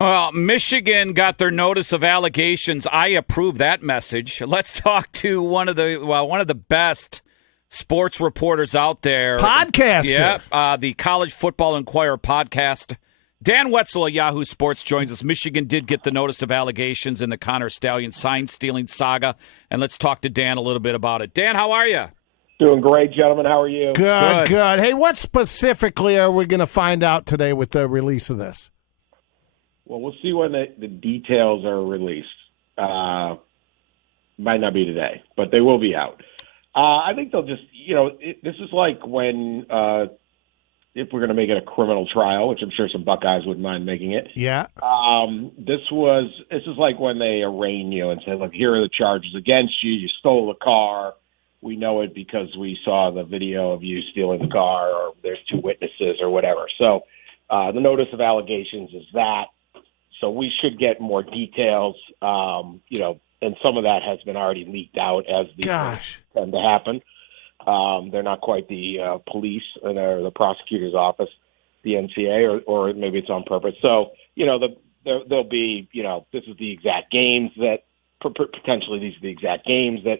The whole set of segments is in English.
Well, Michigan got their notice of allegations. I approve that message. Let's talk to one of the best sports reporters out there. Podcaster. Yeah, the College Football Inquirer podcast. Dan Wetzel of Yahoo Sports joins us. Michigan did get the notice of allegations in the Connor Stallion sign-stealing saga, and let's talk to Dan a little bit about it. Dan, how are you? Doing great, gentlemen. How are you? Good. Hey, what specifically are we going to find out today with the release of this? Well, we'll see when the details are released. Might not be today, but they will be out. I think they'll just, this is like when if we're going to make it a criminal trial, which I'm sure some Buckeyes wouldn't mind making it. Yeah. This is like when they arraign you and say, look, here are the charges against you. You stole the car. We know it because we saw the video of you stealing the car, or there's two witnesses or whatever. So the notice of allegations is that. So we should get more details, and some of that has been already leaked out as these things tend to happen. They're not quite the police or the prosecutor's office, the NCAA, or maybe it's on purpose. So, there'll be, this is the exact games that potentially these are the exact games that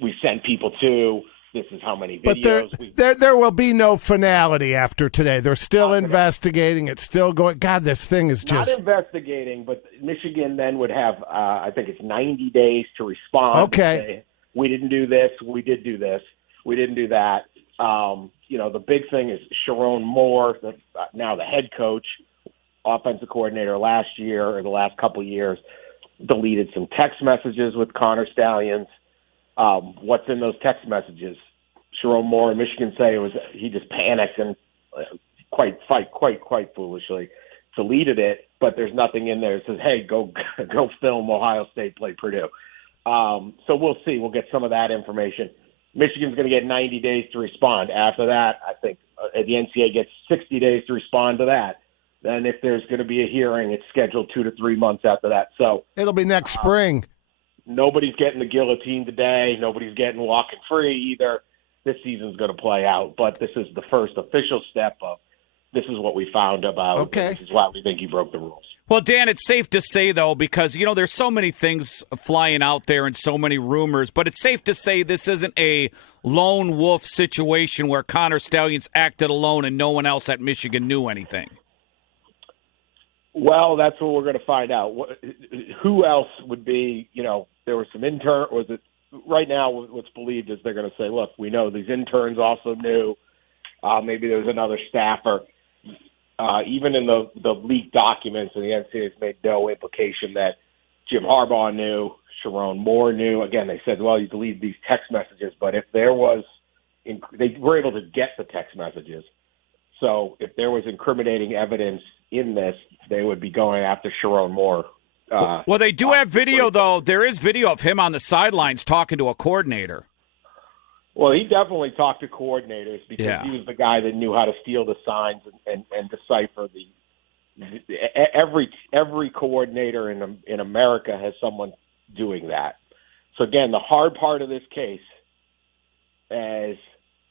we send people to. This is how many videos. But there will be no finality after today. They're still investigating. It's still going. God, this thing is just not investigating. But Michigan then would have, I think it's 90 days to respond. Okay. Say, we didn't do this. We did do this. We didn't do that. The big thing is Sharon Moore, now the head coach, offensive coordinator last year or the last couple of years, deleted some text messages with Connor Stallions. What's in those text messages? Sharon Moore in Michigan say it was he just panicked and quite foolishly deleted it. But there's nothing in there that says, "Hey, go film Ohio State play Purdue." So we'll see. We'll get some of that information. Michigan's going to get 90 days to respond. After that, I think the NCAA gets 60 days to respond to that. Then if there's going to be a hearing, it's scheduled 2 to 3 months after that. So it'll be next spring. Nobody's getting the guillotine today. Nobody's getting walking free either. This season's going to play out, but this is the first official step of this is what we found about. Okay. This is why we think he broke the rules. Well, Dan, it's safe to say, though, because, there's so many things flying out there and so many rumors, but it's safe to say this isn't a lone wolf situation where Connor Stallions acted alone and no one else at Michigan knew anything. Well, that's what we're going to find out. Who else would be, there was some right now what's believed is they're going to say, look, we know these interns also knew. Maybe there was another staffer. Even in the leaked documents, and the NCAA has made no implication that Jim Harbaugh knew, Sharon Moore knew. Again, they said, well, you deleted these text messages, but if there was, they were able to get the text messages. So if there was incriminating evidence in this, they would be going after Sharon Moore. Well, they do have video, though. There is video of him on the sidelines talking to a coordinator. Well, he definitely talked to coordinators because he was the guy that knew how to steal the signs and decipher every coordinator in America has someone doing that. So again, the hard part of this case is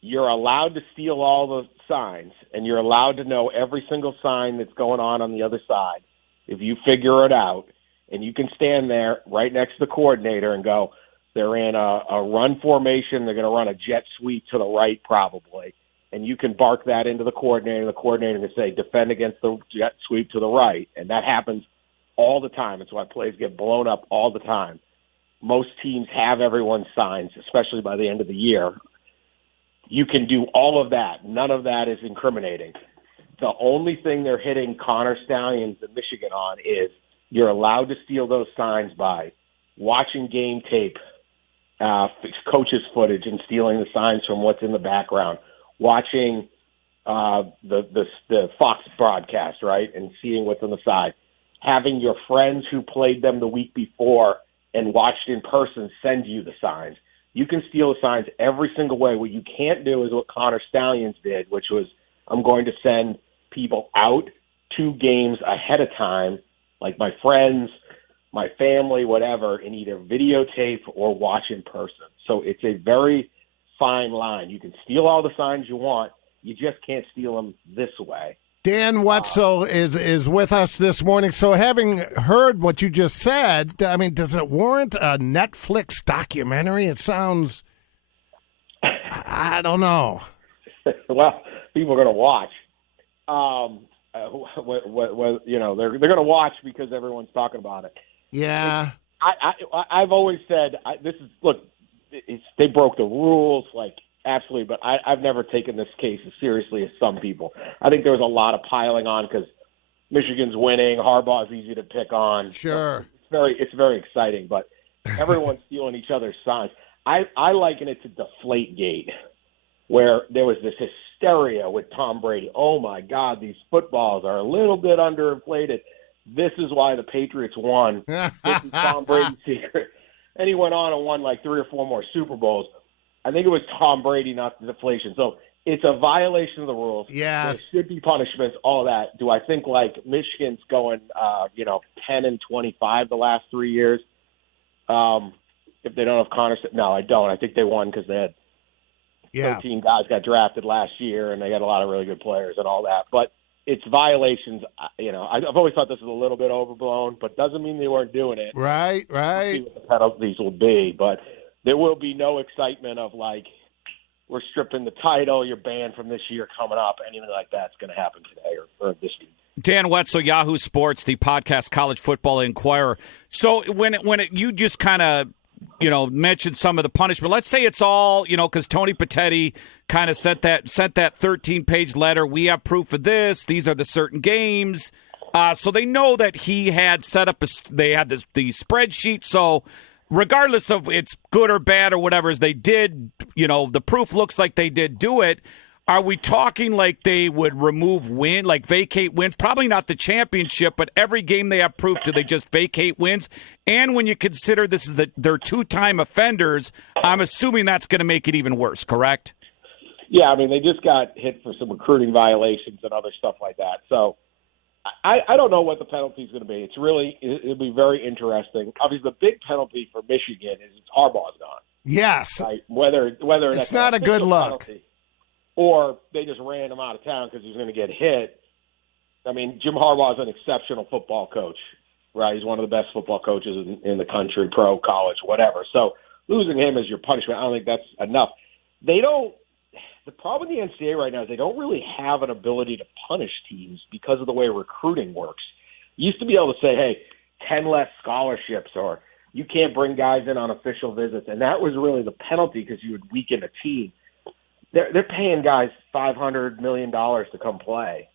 you're allowed to steal all the signs and you're allowed to know every single sign that's going on the other side. If you figure it out and you can stand there right next to the coordinator and go, they're in a run formation. They're going to run a jet sweep to the right probably. And you can bark that into the coordinator. The coordinator can say, defend against the jet sweep to the right. And that happens all the time. It's why plays get blown up all the time. Most teams have everyone's signs, especially by the end of the year. You can do all of that. None of that is incriminating. The only thing they're hitting Connor Stallions in Michigan on is you're allowed to steal those signs by watching game tape, coaches' footage, and stealing the signs from what's in the background, watching the Fox broadcast, right, and seeing what's on the side, having your friends who played them the week before and watched in person send you the signs. You can steal the signs every single way. What you can't do is what Connor Stallions did, which was I'm going to send people out 2 games ahead of time, like my friends, my family, whatever, and either videotape or watch in person. So it's a very fine line. You can steal all the signs you want. You just can't steal them this way. Dan Wetzel is with us this morning. So having heard what you just said, I mean, does it warrant a Netflix documentary? It sounds, I don't know. Well, people are going to watch. They're going to watch because everyone's talking about it. Yeah. I've always said they broke the rules, like absolutely, but I've never taken this case as seriously as some people. I think there was a lot of piling on because Michigan's winning, Harbaugh's easy to pick on. Sure, so it's very exciting, but everyone's stealing each other's signs. I liken it to Deflategate, where there was this hysteria with Tom Brady. Oh my God, these footballs are a little bit underinflated. This is why the Patriots won. This is Tom Brady's secret. And he went on and won like 3 or 4 more Super Bowls. I think it was Tom Brady, not the deflation. So it's a violation of the rules. Yes. There should be punishments, all that. Do I think like Michigan's going, 10-25 the last 3 years? If they don't have Connor, no, I don't. I think they won because they had 13 guys got drafted last year, and they got a lot of really good players and all that. But it's violations. I've always thought this was a little bit overblown, but doesn't mean they weren't doing it. Right. We'll see what the penalties will be, but there will be no excitement of like we're stripping the title, you're banned from this year coming up. Anything like that's going to happen today or this week. Dan Wetzel, Yahoo Sports, the podcast College Football Inquirer. So you just kind of mentioned some of the punishment. Let's say it's all, because Tony Petitti kind of sent that 13-page letter. We have proof of this. These are the certain games. So they know that he had set up they had the spreadsheet. So regardless of it's good or bad or whatever, as they did, the proof looks like they did do it. Are we talking like they would vacate wins? Probably not the championship, but every game they have proof, do they just vacate wins? And when you consider this is they're 2-time offenders, I'm assuming that's going to make it even worse, correct? Yeah, I mean, they just got hit for some recruiting violations and other stuff like that. So I don't know what the penalty is going to be. It'll be very interesting. Obviously, the big penalty for Michigan is Harbaugh's gone. Yes. Right? Whether it's not a good look. Penalty, or they just ran him out of town because he was going to get hit. I mean, Jim Harbaugh is an exceptional football coach, right? He's one of the best football coaches in the country, pro, college, whatever. So losing him as your punishment, I don't think that's enough. The problem with the NCAA right now is they don't really have an ability to punish teams because of the way recruiting works. You used to be able to say, hey, 10 less scholarships, or you can't bring guys in on official visits, and that was really the penalty because you would weaken a team. They're paying guys $500 million to come play.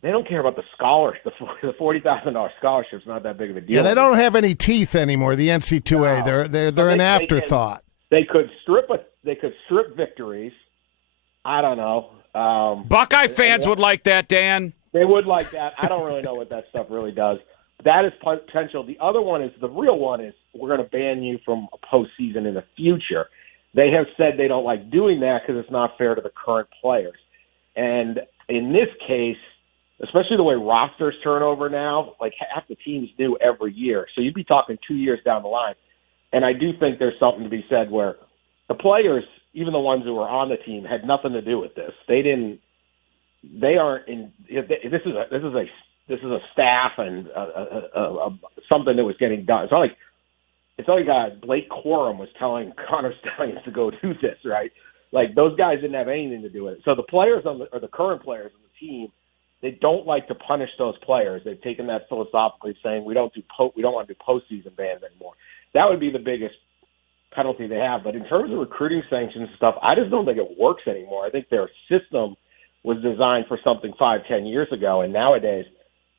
They don't care about the scholarship. The $40,000 scholarship's not that big of a deal. Yeah, they don't have any teeth anymore. The NC2A, no. They're an afterthought. They could strip victories. I don't know. Buckeye fans would like that, Dan. They would like that. I don't really know what that stuff really does. That is potential. The other one is the real one is we're going to ban you from a postseason in the future. They have said they don't like doing that because it's not fair to the current players. And in this case, especially the way rosters turn over now, like half the teams do every year. So you'd be talking 2 years down the line. And I do think there's something to be said where the players, even the ones who were on the team, had nothing to do with this. They aren't in. This is a staff and something that was getting done. It's not like Blake Corum was telling Connor Stallions to go do this, right? Like those guys didn't have anything to do with it. So the players or the current players on the team, they don't like to punish those players. They've taken that philosophically, saying we don't want to do postseason bans anymore. That would be the biggest penalty they have. But in terms of recruiting sanctions and stuff, I just don't think it works anymore. I think their system was designed for something 5-10 years ago, and nowadays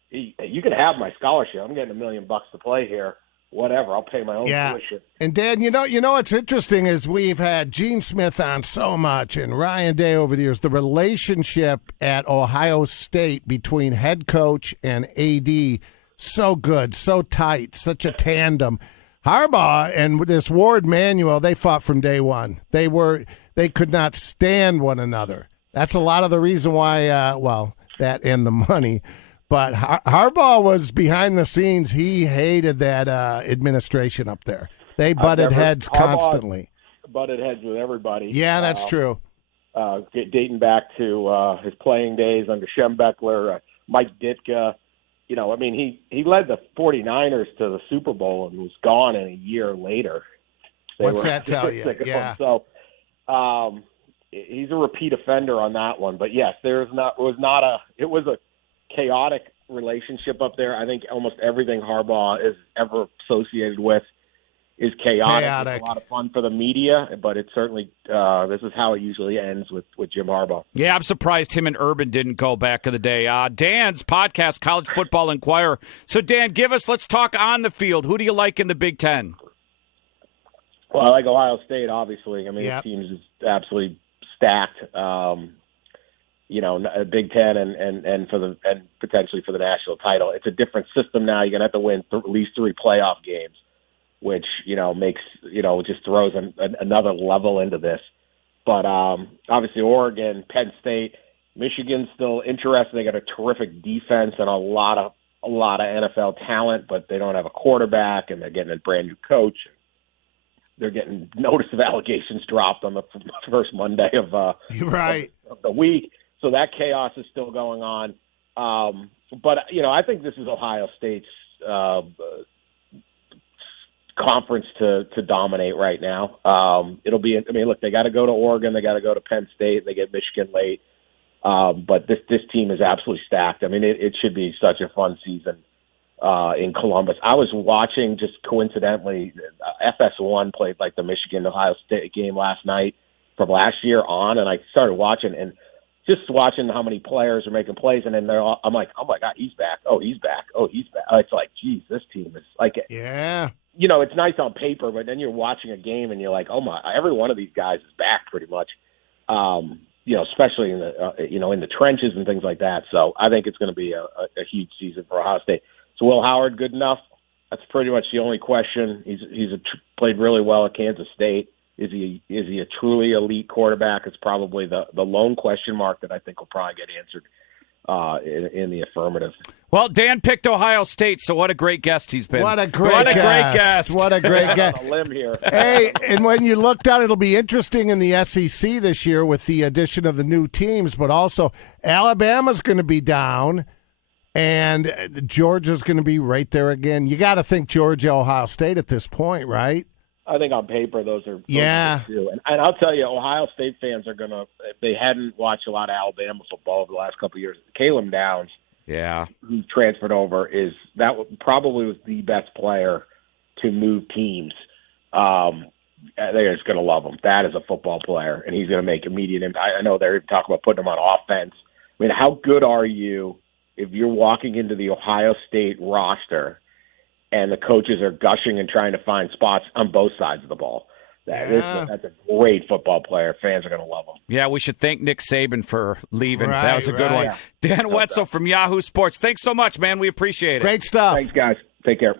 you can have my scholarship. I'm getting $1 million to play here. Whatever, I'll pay my own tuition. And Dan, you know what's interesting is we've had Gene Smith on so much and Ryan Day over the years. The relationship at Ohio State between head coach and AD, so good, so tight, such a tandem. Harbaugh and this Ward Manuel, they fought from day one. They could not stand one another. That's a lot of the reason why. That and the money. But Harbaugh was behind the scenes. He hated that administration up there. They butted heads constantly. Butted heads with everybody. Yeah, that's true. dating back to his playing days under Schembechler, Mike Ditka. You know, I mean, he led the 49ers to the Super Bowl and was gone in a year later. What's that tell you? Yeah. So he's a repeat offender on that one. But yes, it was a chaotic relationship up there. I think almost everything Harbaugh is ever associated with is chaotic. It's a lot of fun for the media, but it's certainly this is how it usually ends with Jim Harbaugh. Yeah, I'm surprised him and Urban didn't go back in the day. Dan's podcast, College Football Inquirer. So, Dan, let's talk on the field. Who do you like in the Big Ten? Well, I like Ohio State, obviously. I mean, the team is absolutely stacked. Big Ten and potentially for the national title. It's a different system now. You're gonna have to win at least 3 playoff games, which makes just throws another level into this. But obviously, Oregon, Penn State, Michigan's still interesting. They got a terrific defense and a lot of NFL talent, but they don't have a quarterback, and they're getting a brand new coach. They're getting notice of allegations dropped on the first Monday of the week. So that chaos is still going on. But I think this is Ohio State's conference to dominate right now. It'll be. I mean, look, they got to go to Oregon. They got to go to Penn State. They get Michigan late. But this team is absolutely stacked. I mean, it should be such a fun season in Columbus. I was watching just coincidentally. FS1 played like the Michigan-Ohio State game last night from last year on, and I started watching and just watching how many players are making plays, and then I'm like, oh my God, he's back. Oh, he's back. Oh, he's back. It's like, geez, this team is like, yeah. It's nice on paper, but then you're watching a game and you're like, oh my, every one of these guys is back pretty much. Especially in the in the trenches and things like that. So I think it's going to be a huge season for Ohio State. So Will Howard good enough? That's pretty much the only question. He's played really well at Kansas State. Is he a truly elite quarterback? It's probably the lone question mark that I think will probably get answered in the affirmative. Well, Dan picked Ohio State, so what a great guest he's been. What a great guest. What a great guest. On a limb here. Hey, and when you look down, it'll be interesting in the SEC this year with the addition of the new teams, but also Alabama's going to be down. And Georgia's going to be right there again. You got to think Georgia, Ohio State at this point, right? I think on paper those are yeah. Two. And I'll tell you, Ohio State fans are going to, if they hadn't watched a lot of Alabama football over the last couple of years, Caleb Downs, who transferred over, probably was the best player to move teams. They're just going to love him. That is a football player, and he's going to make immediate impact. I know they're talking about putting him on offense. I mean, how good are you if you're walking into the Ohio State roster and the coaches are gushing and trying to find spots on both sides of the ball? That's a great football player. Fans are going to love him. Yeah, we should thank Nick Saban for leaving. That was a good one. Dan Wetzel from Yahoo Sports. Thanks so much, man. We appreciate it. Great stuff. Thanks, guys. Take care.